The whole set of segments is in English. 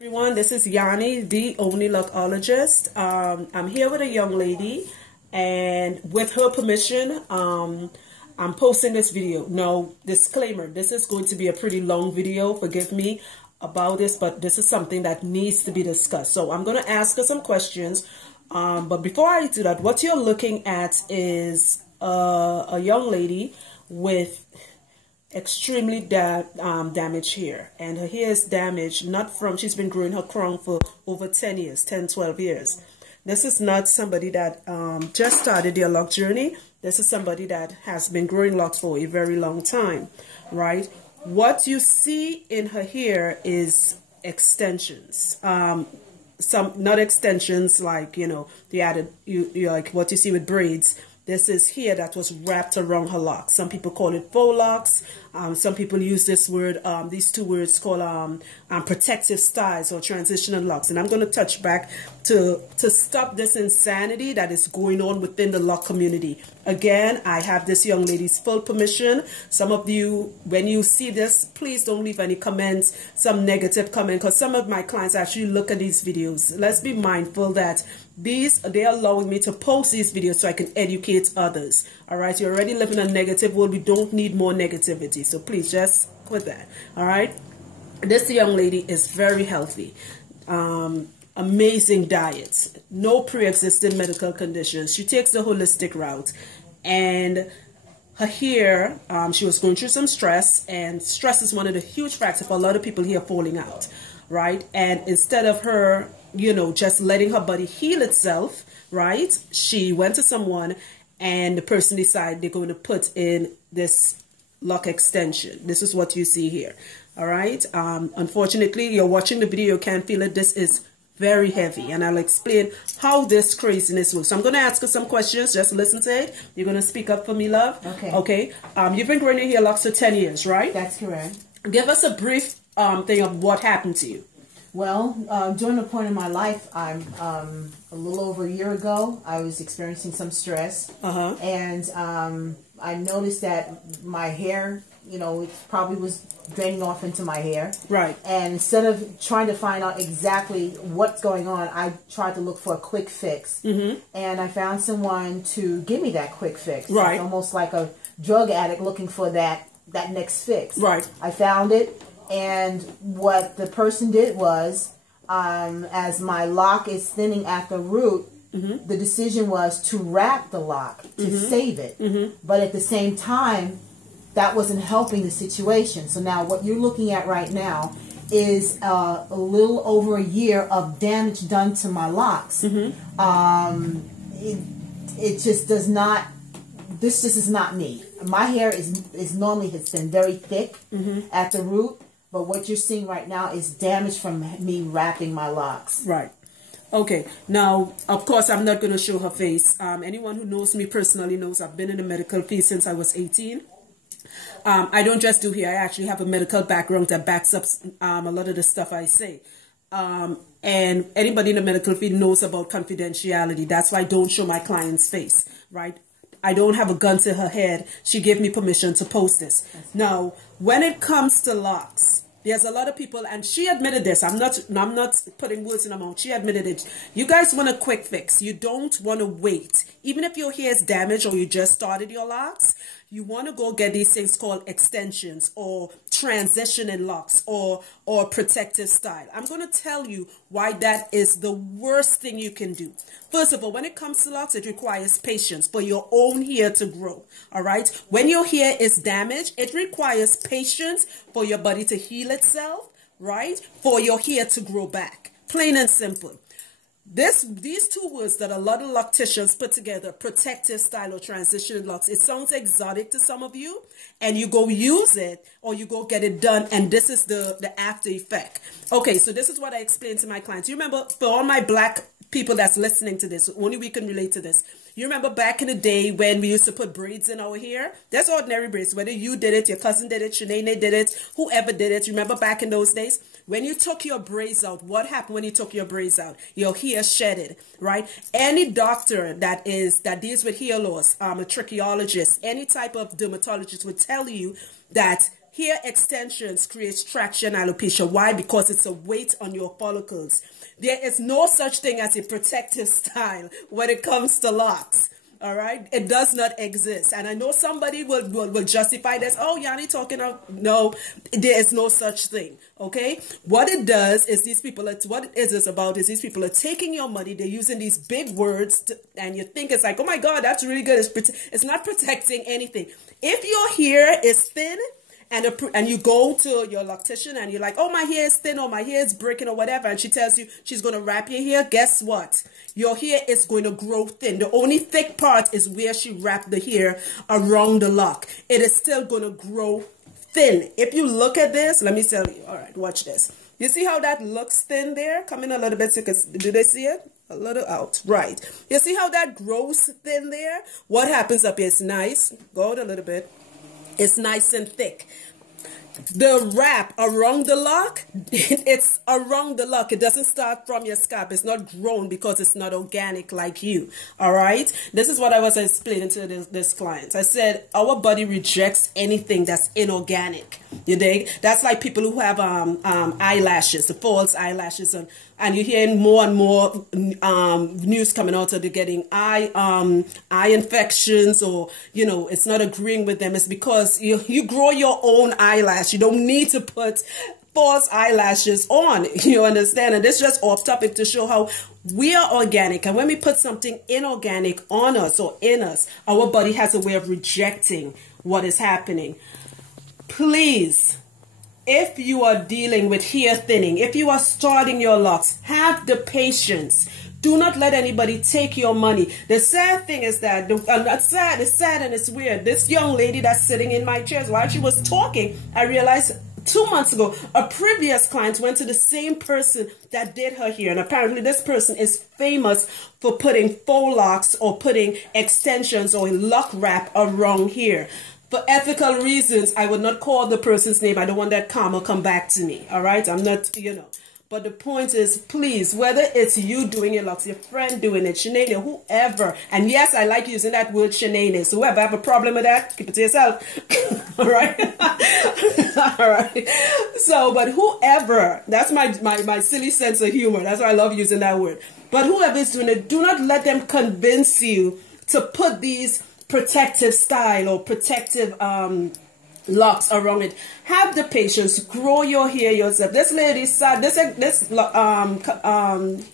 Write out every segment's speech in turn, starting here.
Everyone, this is Yannie, the only Locologist. I'm here with a young lady, and with her permission, I'm posting this video. Now, disclaimer, this is going to be a pretty long video. Forgive me about this, but this is something that needs to be discussed. So I'm going to ask her some questions. But before I do that, what you're looking at is a young lady with extremely damaged hair, and her hair is damaged not from, she's been growing her crown for over 10 years, 10, 12 years. This is not somebody that just started their lock journey. This is somebody that has been growing locks for a very long time, right? What you see in her hair is extensions. Some, not extensions like, you know, the added, you like what you see with braids. This is hair that was wrapped around her locks. Some people call it faux locks. Some people use this word, these two words called protective styles or transitional locks. And I'm going to touch back to stop this insanity that is going on within the lock community. Again, I have this young lady's full permission. Some of you, when you see this, please don't leave any comments, some negative comment, because some of my clients actually look at these videos. Let's be mindful that they're allowing me to post these videos so I can educate others. All right, you're already living in a negative world. We don't need more negativity. So please just quit that. All right. This young lady is very healthy. Amazing diet. No pre-existing medical conditions. She takes the holistic route. And her hair, she was going through some stress. And stress is one of the huge factors for a lot of people here falling out. Right. And instead of her, you know, just letting her body heal itself, right, she went to someone and the person decided they're going to put in this lock extension. This is what you see here. All right. Unfortunately, you're watching the video, you can't feel it. This is very heavy, and I'll explain how this craziness works. So I'm going to ask her some questions. Just listen to it. You're going to speak up for me, love. Okay. Okay. You've been growing your hair locks for 10 years, right? That's correct. Give us a brief thing of what happened to you. Well, during a point in my life, I'm a little over a year ago, I was experiencing some stress, and I noticed that my hair, you know, it probably was draining off into my hair. Right. And instead of trying to find out exactly what's going on, I tried to look for a quick fix. And I found someone to give me that quick fix. Right. It's almost like a drug addict looking for that next fix. Right. I found it. And what the person did was, as my lock is thinning at the root, the decision was to wrap the lock to save it. But at the same time, that wasn't helping the situation. So now what you're looking at right now is a little over a year of damage done to my locks. It just does not, this just is not me. My hair is normally has been very thick at the root. But what you're seeing right now is damage from me wrapping my locks. Right. Okay. Now, of course, I'm not going to show her face. Anyone who knows me personally knows I've been in the medical field since I was 18. I don't just do hair. I actually have a medical background that backs up a lot of the stuff I say. And anybody in the medical field knows about confidentiality. That's why I don't show my client's face. Right. I don't have a gun to her head. She gave me permission to post this. Now, when it comes to locks, there's a lot of people, and she admitted this. I'm not putting words in her mouth. She admitted it. You guys want a quick fix. You don't want to wait. Even if your hair is damaged or you just started your locks, you want to go get these things called extensions or transitioning locks or protective style. I'm going to tell you why that is the worst thing you can do. First of all, when it comes to locks, it requires patience for your own hair to grow. All right. When your hair is damaged, it requires patience for your body to heal itself, right? For your hair to grow back. Plain and simple. These two words that a lot of locticians put together, protective style or transition locks, it sounds exotic to some of you, and you go use it or you go get it done, and this is the after effect. Okay, so this is what I explain to my clients. You remember, for all my black people that's listening to this, only we can relate to this. You remember back in the day when we used to put braids in our hair? That's ordinary braids. Whether you did it, your cousin did it, Shanae did it, whoever did it. Remember back in those days? When you took your braids out, what happened when you took your braids out? Your hair shedded, right? Any doctor that deals with hair loss, a trichologist, any type of dermatologist would tell you that Hair extensions creates traction alopecia. Why? Because it's a weight on your follicles. There is no such thing as a protective style when it comes to locks. All right, it does not exist. And I know somebody will justify this. Oh, Yannie talking of, no, there is no such thing. Okay, what it does is these people, what is this about is these people are taking your money, they're using these big words and you think it's like, oh my God, that's really good. It's not protecting anything. If your hair is thin, and you go to your loctician and you're like, oh, my hair is thin or my hair is breaking or whatever, and she tells you she's going to wrap your hair, guess what? Your hair is going to grow thin. The only thick part is where she wrapped the hair around the lock. It is still going to grow thin. If you look at this, let me tell you. All right, watch this. You see how that looks thin there? Come in a little bit. Do they see it? A little out. Right. You see how that grows thin there? What happens up here? It's nice. Go out a little bit. It's nice and thick. The wrap around the lock, it's around the lock. It doesn't start from your scalp. It's not grown because it's not organic like you. All right. This is what I was explaining to this client. I said, our body rejects anything that's inorganic. You dig? That's like people who have eyelashes, the false eyelashes, and you're hearing more and more news coming out of they're getting eye infections, or it's not agreeing with them. It's because you grow your own eyelash. You don't need to put false eyelashes on. You understand? And this is just off topic to show how we are organic, and when we put something inorganic on us or in us, our body has a way of rejecting what is happening. Please, if you are dealing with hair thinning, if you are starting your locks, have the patience. Do not let anybody take your money. The sad thing is that, it's sad and it's weird. This young lady that's sitting in my chairs, while she was talking, I realized 2 months ago, a previous client went to the same person that did her hair. And apparently this person is famous for putting faux locks or putting extensions or lock wrap around here. For ethical reasons, I would not call the person's name. I don't want that karma come back to me. All right? I'm not, But the point is, please, whether it's you doing your locks, your friend doing it, shenanigan, whoever. And yes, I like using that word shenanigan. So whoever have a problem with that, keep it to yourself. All right? All right. So, but whoever, that's my silly sense of humor. That's why I love using that word. But whoever is doing it, do not let them convince you to put these protective style or protective locks around it. Have the patience, grow your hair yourself. This lady said this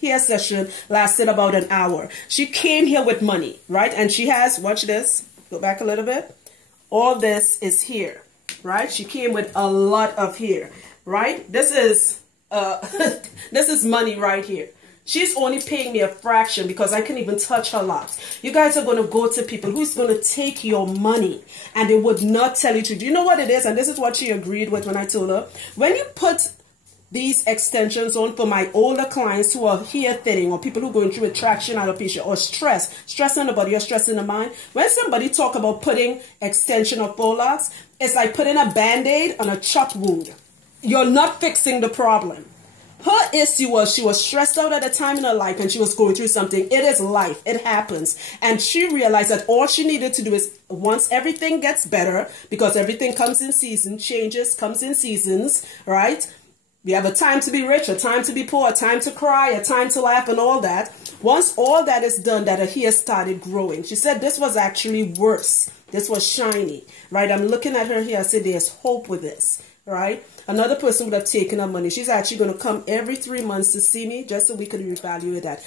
hair session lasted about an hour. She came here with money, right? And she has, watch this, go back a little bit. All this is here, right? She came with a lot of hair, right? This is this is money right here. She's only paying me a fraction because I can't even touch her locks. You guys are going to go to people who's going to take your money and they would not tell you to do. You know what it is? And this is what she agreed with when I told her. When you put these extensions on for my older clients who are hair thinning or people who are going through traction alopecia or stress in the body or stress in the mind. When somebody talk about putting extension or faux locks, it's like putting a Band-Aid on a chopped wound. You're not fixing the problem. Her issue was she was stressed out at a time in her life and she was going through something. It is life. It happens. And she realized that all she needed to do is once everything gets better, because everything comes in season, changes, comes in seasons, right? We have a time to be rich, a time to be poor, a time to cry, a time to laugh and all that. Once all that is done, that her hair started growing. She said this was actually worse. This was shiny, right? I'm looking at her hair. I said there's hope with this. Right? Another person would have taken her money. She's actually going to come every 3 months to see me just so we could reevaluate that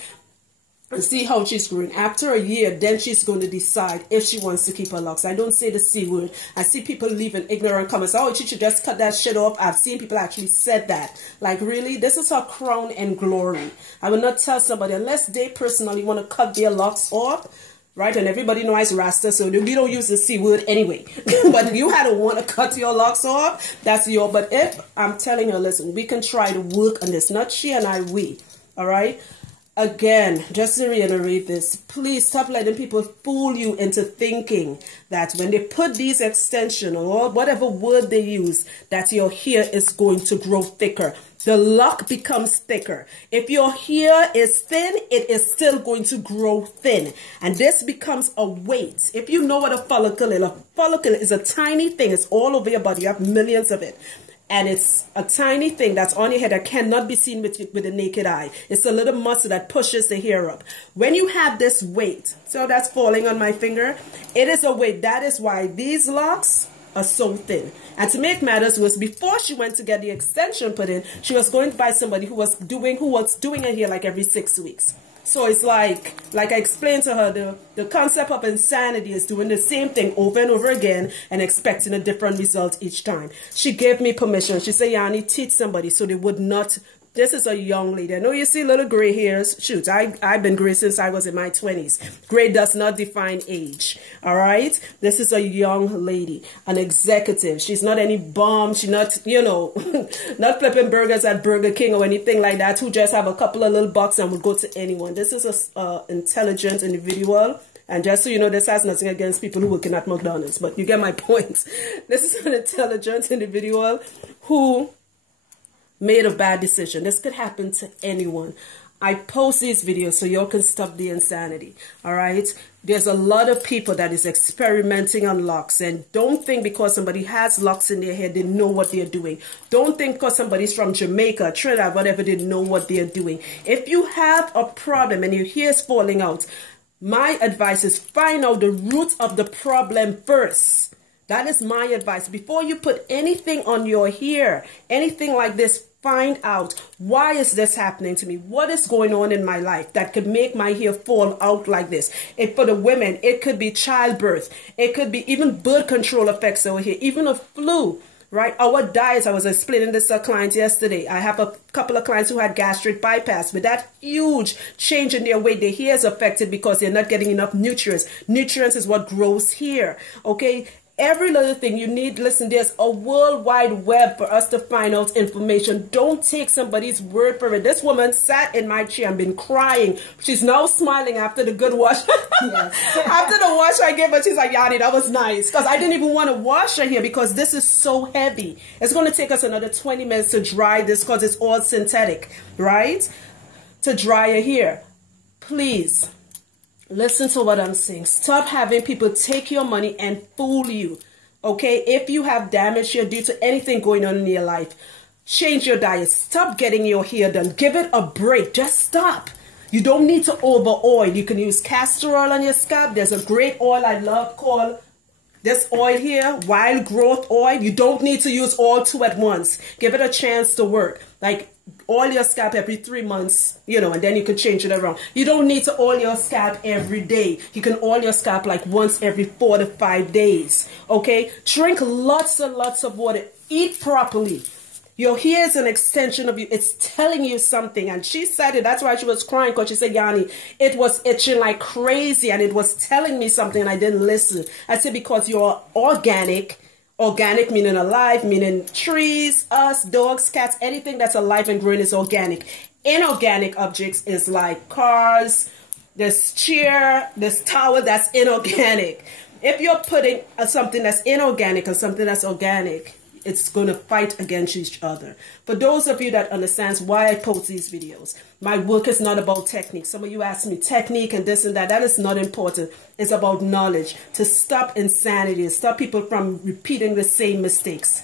and see how she's growing. After a year, then she's going to decide if she wants to keep her locks. I don't say the C word. I see people leaving ignorant comments. Oh, she should just cut that shit off. I've seen people actually said that. Like, really? This is her crown and glory. I will not tell somebody unless they personally want to cut their locks off. Right? And everybody knows Rasta, so we don't use the C word anyway. But you had to want to cut your locks off, that's your, but if, I'm telling you, listen, we can try to work on this. Not she and I, we. All right? Again, just to reiterate this, please stop letting people fool you into thinking that when they put these extensions or whatever word they use, that your hair is going to grow thicker. the lock becomes thicker. If your hair is thin, it is still going to grow thin. And this becomes a weight. If you know what a follicle is a tiny thing. It's all over your body. You have millions of it. And it's a tiny thing that's on your head that cannot be seen with the naked eye. It's a little muscle that pushes the hair up. When you have this weight, so that's falling on my finger, it is a weight. That is why these locks are so thin. And to make matters worse, before she went to get the extension put in, she was going to buy somebody who was doing her hair like every 6 weeks. So it's like I explained to her, the concept of insanity is doing the same thing over and over again and expecting a different result each time. She gave me permission. She said, Yannie, teach somebody so they would not. This is a young lady. I know you see little gray hairs. Shoot, I've been gray since I was in my 20s. Gray does not define age. All right? This is a young lady, an executive. She's not any bum. She's not, not flipping burgers at Burger King or anything like that, who just have a couple of little bucks and would go to anyone. This is a intelligent individual. And just so you know, this has nothing against people who working at McDonald's, but you get my point. This is an intelligent individual who made a bad decision. This could happen to anyone. I post these videos so y'all can stop the insanity. All right? There's a lot of people that is experimenting on locks, and don't think because somebody has locks in their head they know what they're doing. Don't think because somebody's from Jamaica, Trinidad, whatever, they know what they're doing. If you have a problem and your hair is falling out, my advice is find out the root of the problem first. That is my advice. Before you put anything on your hair, anything like this, find out, why is this happening to me? What is going on in my life that could make my hair fall out like this? And for the women, it could be childbirth. It could be even birth control effects over here, even a flu, right? Our diets, I was explaining this to a client yesterday. I have a couple of clients who had gastric bypass. With that huge change in their weight, their hair is affected because they're not getting enough nutrients. Nutrients is what grows hair, okay? Every little thing you need, listen, there's a world wide web for us to find out information. Don't take somebody's word for it. This woman sat in my chair and been crying. She's now smiling after the good wash. Yes. After the wash I gave her, she's like, Yannie, that was nice. Because I didn't even want to wash her hair because this is so heavy. It's going to take us another 20 minutes to dry this because it's all synthetic, right? To dry your hair. Please. Listen to what I'm saying. Stop having people take your money and fool you. Okay? If you have damage here due to anything going on in your life, change your diet. Stop getting your hair done. Give it a break. Just stop. You don't need to over oil. You can use castor oil on your scalp. There's a great oil I love called this oil here, wild growth oil. You don't need to use all two at once. Give it a chance to work. Like, oil your scalp every 3 months, and then you can change it around. You don't need to oil your scalp every day. You can oil your scalp like once every 4 to 5 days, okay? Drink lots and lots of water. Eat properly. Your hair is an extension of you. It's telling you something. And she said it. That's why she was crying, because she said, Yannie, it was itching like crazy and it was telling me something and I didn't listen. I said, because you're organic. Organic meaning alive, meaning trees, us, dogs, cats, anything that's alive and growing is organic. Inorganic objects is like cars, this chair, this towel, that's inorganic. If you're putting something that's inorganic and something that's organic, it's going to fight against each other. For those of you that understands why I post these videos, my work is not about technique. Some of you ask me technique and this and that. That is not important. It's about knowledge. To stop insanity and stop people from repeating the same mistakes.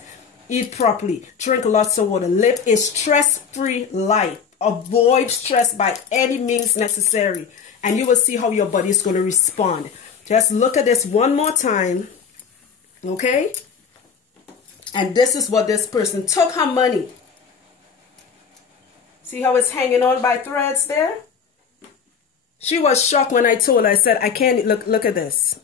Eat properly. Drink lots of water. Live a stress-free life. Avoid stress by any means necessary. And you will see how your body is going to respond. Just look at this one more time. Okay? And this is what this person took her money. See how it's hanging on by threads there? She was shocked when I told her. I said, I can't, look at this.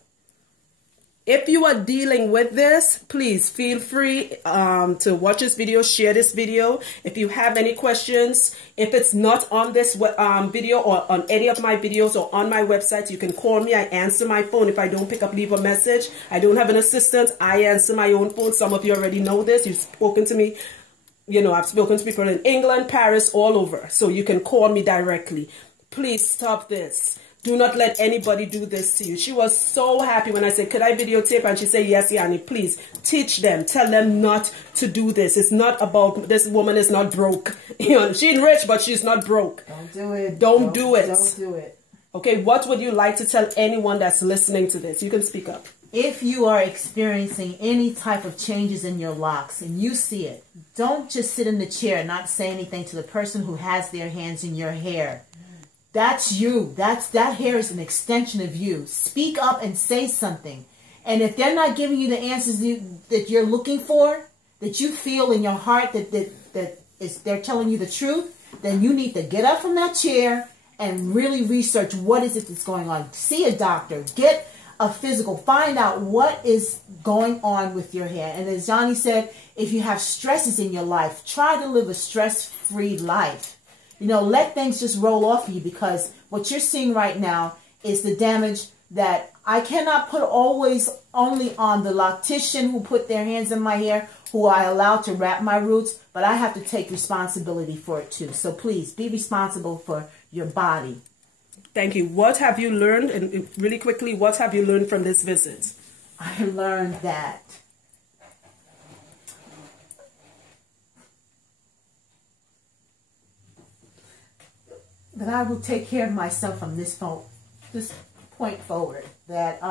If you are dealing with this, please feel free to watch this video, share this video. If you have any questions, if it's not on this video or on any of my videos or on my website, you can call me. I answer my phone. If I don't pick up, leave a message. I don't have an assistant. I answer my own phone. Some of you already know this. You've spoken to me. I've spoken to people in England, Paris, all over. So you can call me directly. Please stop this. Do not let anybody do this to you. She was so happy when I said, could I videotape? And she said, yes, Yannie, please teach them. Tell them not to do this. It's not about, this woman is not broke. You know, she's rich, but she's not broke. Don't do it. Don't do it. Don't do it. Okay, what would you like to tell anyone that's listening to this? You can speak up. If you are experiencing any type of changes in your locks and you see it, don't just sit in the chair and not say anything to the person who has their hands in your hair. That's you. That hair is an extension of you. Speak up and say something. And if they're not giving you the answers that you're looking for, that you feel in your heart that they're telling you the truth, then you need to get up from that chair and really research what is it that's going on. See a doctor. Get a physical. Find out what is going on with your hair. And as Yannie said, if you have stresses in your life, try to live a stress-free life. You know, let things just roll off of you, because what you're seeing right now is the damage that I cannot put always only on the loctician who put their hands in my hair, who I allowed to wrap my roots, but I have to take responsibility for it too. So please be responsible for your body. Thank you. What have you learned, and really quickly, what have you learned from this visit? I learned that I will take care of myself from this point forward. That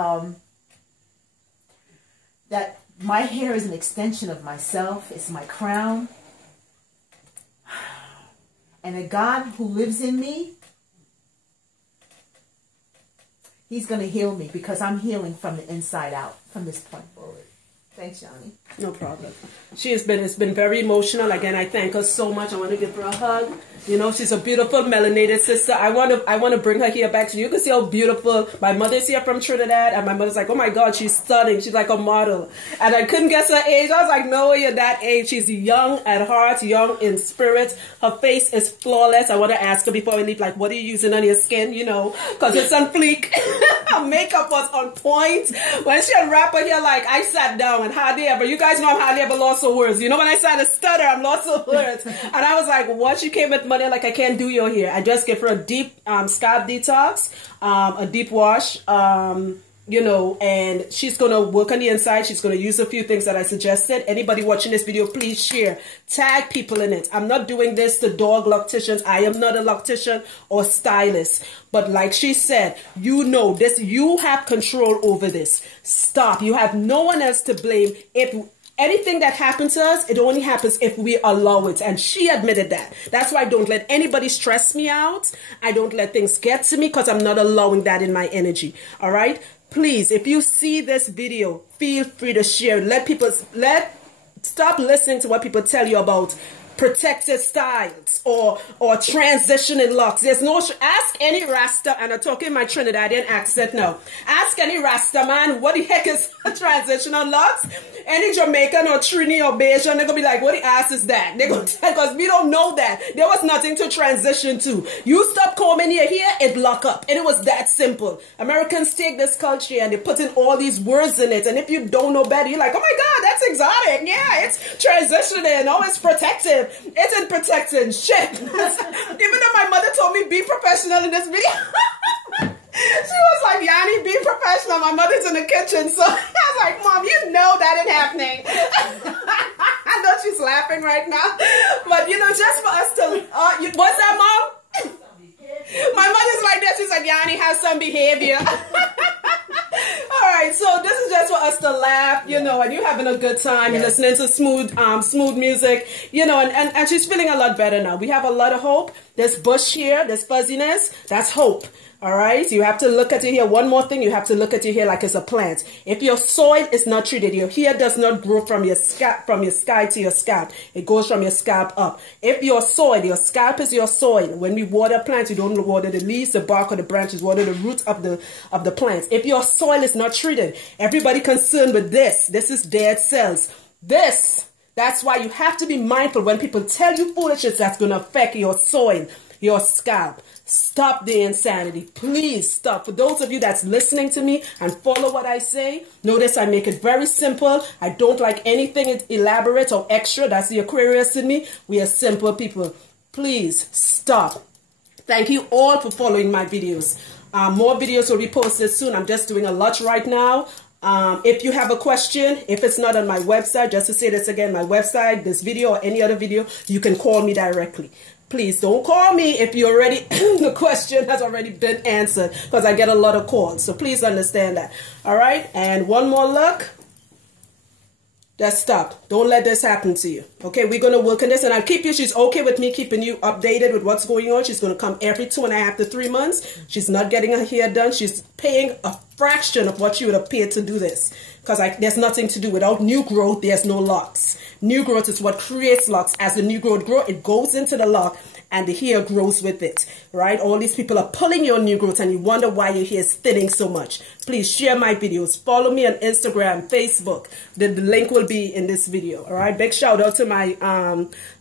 my hair is an extension of myself. It's my crown. And a God who lives in me, He's going to heal me, because I'm healing from the inside out from this point forward. Thanks, Yannie. No problem. It's been very emotional. Again, I thank her so much. I want to give her a hug. You know, she's a beautiful melanated sister. I want to bring her here back so you can see how beautiful. My mother's here from Trinidad, and my mother's like, oh my God, she's stunning. She's like a model. And I couldn't guess her age. I was like, no, you're that age. She's young at heart, young in spirit. Her face is flawless. I want to ask her before we leave, like, what are you using on your skin? You know, because it's on fleek. Her makeup was on point. When she unwrapped her hair, like, I sat down and hardly ever, you guys know I'm hardly ever lost for words. You know, when I started to stutter, I'm lost for words. And I was like, what? She came with money, like, I can't do your hair. I just give her a deep scalp detox, a deep wash, you know, and she's going to work on the inside. She's going to use a few things that I suggested. Anybody watching this video, please share. Tag people in it. I'm not doing this to dog locticians. I am not a loctician or stylist. But like she said, you know this. You have control over this. Stop. You have no one else to blame. If anything that happens to us, it only happens if we allow it. And she admitted that. That's why I don't let anybody stress me out. I don't let things get to me, because I'm not allowing that in my energy. All right? Please, if you see this video, feel free to share. Stop listening to what people tell you about protected styles or transitioning locks. There's no, ask any Rasta, and I'm talking my Trinidadian accent now. Ask any Rasta man, what the heck is transitional locks? Any Jamaican or Trini or Bayesian, they're going to be like, what the ass is that? They're going to tell, because we don't know that. There was nothing to transition to. You stop combing your hair, it lock up. And it was that simple. Americans take this culture and they put in all these words in it. And if you don't know better, you're like, oh my God, that's exotic. Yeah, it's transitioning. Oh, it's protective. It isn't protecting shit. Even though my mother told me be professional in this video. She was like, Yannie, be professional. My mother's in the kitchen. So I was like, Mom, you know that ain't happening. I know she's laughing right now. But, you know, just for us to, what's that, Mom? My mother's like that. She's like, Yannie, have some behavior. All right, so this is just for us to laugh, you know, and you're having a good time. You're listening to smooth music, you know, and she's feeling a lot better now. We have a lot of hope. There's bush here, there's fuzziness. That's hope. All right, you have to look at your hair. One more thing, you have to look at your hair like it's a plant. If your soil is not treated, your hair does not grow from your scalp, to your scalp. It goes from your scalp up. If your soil, your scalp is your soil. When we water plants, you don't water the leaves, the bark, or the branches. Water the roots of the plants. If your soil is not treated, everybody concerned with this. This is dead cells. That's why you have to be mindful when people tell you foolishness that's going to affect your soil, your scalp. Stop the insanity. Please stop. For those of you that's listening to me and follow what I say, notice I make it very simple. I don't like anything elaborate or extra. That's the Aquarius in me. We are simple people. Please stop. Thank you all for following my videos. More videos will be posted soon. I'm just doing a lot right now. If you have a question, if it's not on my website, just to say this again, my website, this video or any other video, you can call me directly. Please don't call me if you already, the question has already been answered, because I get a lot of calls. So please understand that. All right. And one more look. Just stop. Don't let this happen to you. Okay, we're going to work on this, and I'll keep you. She's okay with me keeping you updated with what's going on. She's going to come every 2.5 to 3 months. She's not getting her hair done. She's paying a fraction of what she would have paid to do this, because there's nothing to do. Without new growth, there's no locks. New growth is what creates locks. As the new growth grows, it goes into the lock, and the hair grows with it, right? All these people are pulling your new growth, and you wonder why your hair is thinning so much. Please share my videos. Follow me on Instagram, Facebook. The link will be in this video, all right? Big shout out to my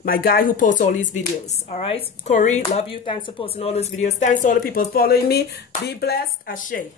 my guy who posts all these videos, all right? Corey, love you. Thanks for posting all those videos. Thanks to all the people following me. Be blessed. Ashe.